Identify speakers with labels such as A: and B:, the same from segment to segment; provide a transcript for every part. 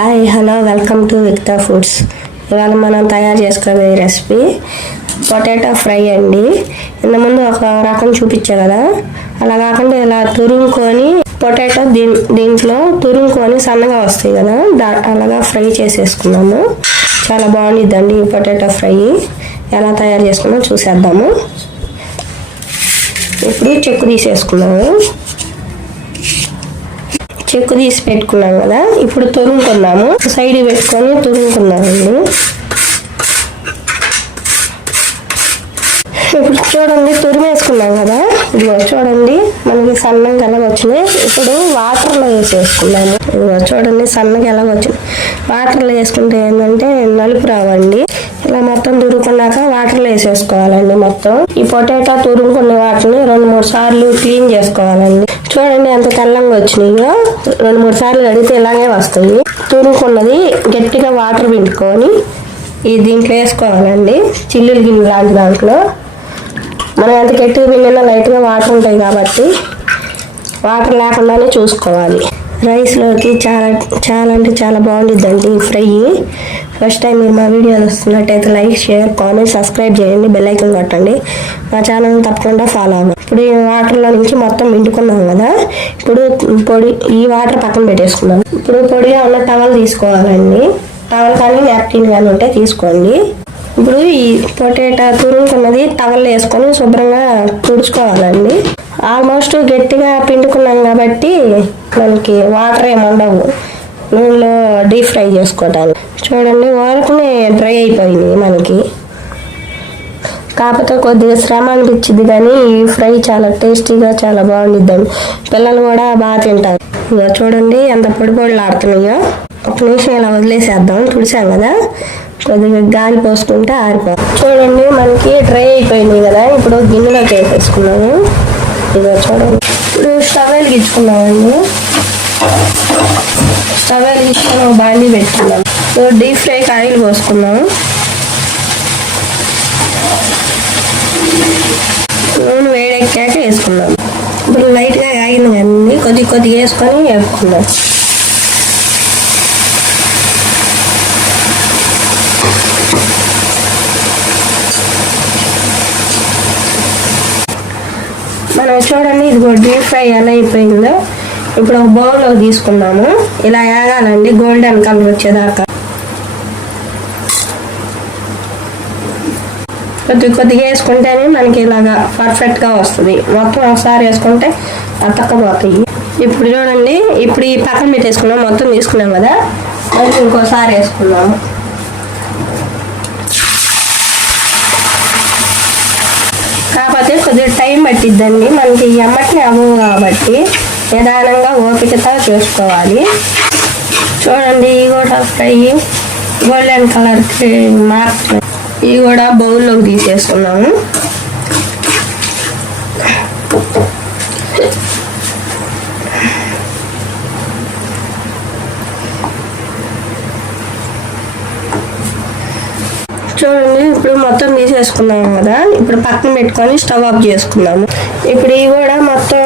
A: Hi hello welcome to Vikta foods ఇవాళ మనం తయారు చేసుకునే రెసిపీ పొటాటో ఫ్రై అండి. ఇంత ముందు ఒక రకం చూపించా కదా. అలా కాకుండా ఇలా తురుముకొని పొటాటో దీన్ దీంట్లో తురుముకొని సన్నగా వస్తాయి కదా. దా అలాగా ఫ్రై చేసేసుకున్నాము. చాలా బాగుండిద్దండి ఈ పొటాటో ఫ్రై ఎలా తయారు చేసుకున్నామో చూసేద్దాము. ఇప్పుడు చెక్కు తీసేసుకున్నాము. చెక్కు తీసి పెట్టుకున్నాం కదా. ఇప్పుడు తురుముకున్నాము సైడ్ పెట్టుకొని తురుముకున్నామండి ఇప్పుడు చూడండి తురిమేసుకున్నాం కదా. ఇదిగో చూడండి మనకి సన్నగా ఎలాగొచ్చినాయి ఇప్పుడు వాటర్లో వేసేసుకున్నాము. ఇదిగో చూడండి సన్నగా ఎలాగ వచ్చినాయి వాటర్లో వేసుకుంటే ఏంటంటే నలుపు రావండి. ఇలా మొత్తం తురుకున్నాక వాటర్లో వేసేసుకోవాలండి మొత్తం. ఈ పొటాటో తురుముకున్న వాటిని రెండు మూడు సార్లు క్లీన్ చేసుకోవాలండి. చూడండి ఎంత తెల్లంగా వచ్చినాయో. రెండు మూడు సార్లు కడిగితే ఇలాగే వస్తుంది తురుముకున్నది గట్టిగా వాటర్ పిండుకొని ఈ దీంట్లో వేసుకోవాలండి. చిల్లులు గిన్నె లాంటి దాంట్లో. మనం ఎంత గట్టిగా పిండినా లైట్గా వాటర్ ఉంటాయి కాబట్టి వాటర్ లేకుండానే చూసుకోవాలి. రైస్లోకి చాలా చాలా అంటే చాలా బాగుండిద్దండి ఈ ఫ్రై. ఫస్ట్ టైం మీరు మా వీడియో వస్తున్నట్టయితే లైక్ షేర్ కామెంట్ సబ్స్క్రైబ్ చేయండి బెల్ ఐకన్ కొట్టండి. మా ఛానల్ తప్పకుండా ఫాలో అవ్వండి. ఇప్పుడు ఈ వాటర్లో నుంచి మొత్తం పిండుకున్నాం కదా ఇప్పుడు పొడి ఈ వాటర్ పక్కన పెట్టేసుకున్నాం ఇప్పుడు పొడిగా ఉన్న టవల్ తీసుకోవాలండి. టవల్ కానీ నాప్కిన్ కానీ ఉంటే తీసుకోండి. ఇప్పుడు ఈ పొటాటో తురుముకున్నది టవల్ వేసుకొని శుభ్రంగా తుడుచుకోవాలండి. ఆల్మోస్ట్ గట్టిగా పిండుకున్నాం కాబట్టి మనకి వాటర్ ఏమి ఉండవు. నూనెలో డీప్ ఫ్రై చేసుకోవటానికి. చూడండి వరకునే డ్రై అయిపోయింది మనకి. కాకపోతే కొద్దిగా శ్రమ అనిపించింది కానీ ఈ ఫ్రై చాలా టేస్టీగా చాలా బాగుండిద్దండి. పిల్లలు కూడా బాగా తింటారు. ఇక చూడండి ఎంత పొడి పొడులు ఆడుతున్నాయో. ఒక నిమిషం ఇలా వదిలేసేద్దాం. తుడిసాం కదా? కొద్దిగా గాలి పోసుకుంటే ఆరిపో. చూడండి మనకి డ్రై అయిపోయినాయి కదా. ఇప్పుడు గిన్నెలోకి వేసేసుకున్నాము. ఇక చూడండి. ఇప్పుడు స్టవ్ వెలిగించుకున్నామండి స్టవ్ వెలిగించుకొని ఒక బాండీ పెట్టుకున్నాం ఇప్పుడు డీప్ ఫ్రైకి ఆయిల్ పోసుకున్నాము నూనె వేడెక్కాక వేసుకున్నాం ఇప్పుడు లైట్గా ఆగింది కానీ కొద్ది కొద్దిగా వేసుకొని వేపుకున్నాం మనం చూడండి ఇది డీప్ ఫ్రై ఎలా అయిపోయిందో. ఇప్పుడు ఒక బౌల్లో తీసుకున్నాము ఇలా వేగాలండి గోల్డెన్ కలర్ వచ్చేదాకా. కొద్ది కొద్దిగా వేసుకుంటేనే మనకి ఇలాగా పర్ఫెక్ట్గా వస్తుంది. మొత్తం ఒకసారి వేసుకుంటే అతకపోతాయి ఇప్పుడు చూడండి ఇప్పుడు ఈ పక్కన పెట్టేసుకున్నాం మొత్తం తీసుకున్నాం కదా. మళ్ళీ ఇంకోసారి వేసుకున్నాము కాకపోతే కొద్దిగా టైం పట్టిద్దండి. మనకి ఎమ్మటిని అవ్వవు కాబట్టి నిదానంగా ఓపికతో చూసుకోవాలి. చూడండి ఇవి కూడా ఫ్రై గోల్డెన్ కలర్కి మార్క్. ఇవి కూడా బౌల్లోకి తీసేసుకున్నాము చూడండి ఇప్పుడు మొత్తం తీసేసుకున్నాము కదా. ఇప్పుడు పక్కన పెట్టుకొని స్టవ్ ఆఫ్ చేసుకున్నాము. ఇప్పుడు ఇవి కూడా మొత్తం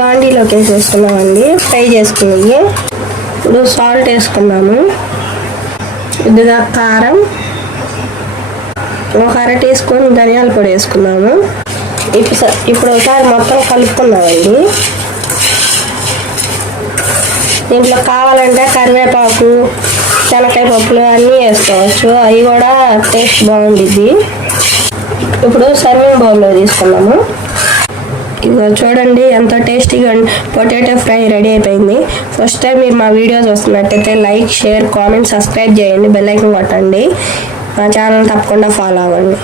A: బాండీలోకి వేసేసుకున్నామండి. ఫ్రై చేసుకున్నాయి ఇప్పుడు సాల్ట్ వేసుకున్నాము. ఇదిగా కారం. ఒక అర టీ స్పూన్ ధనియాల పొడి వేసుకున్నాము. ఇప్పుడు ఇప్పుడు ఒకసారి మొత్తం కలుపుకున్నామండి దీంట్లో కావాలంటే కరివేపాకు శనక్కాయ పప్పులు అన్నీ వేసుకోవచ్చు. అవి కూడా టేస్ట్ బాగుండిద్ది. ఇప్పుడు సర్వింగ్ బౌల్లో తీసుకున్నాము ఇదిగో చూడండి ఎంత టేస్టీగా పొటాటో ఫ్రై రెడీ అయిపోయింది. ఫస్ట్ టైం మీరు మా వీడియోస్ వస్తున్నట్టయితే లైక్ షేర్ కామెంట్ సబ్స్క్రైబ్ చేయండి. బెల్ ఐకాన్ కొట్టండి. మా ఛానల్ తప్పకుండా ఫాలో అవ్వండి.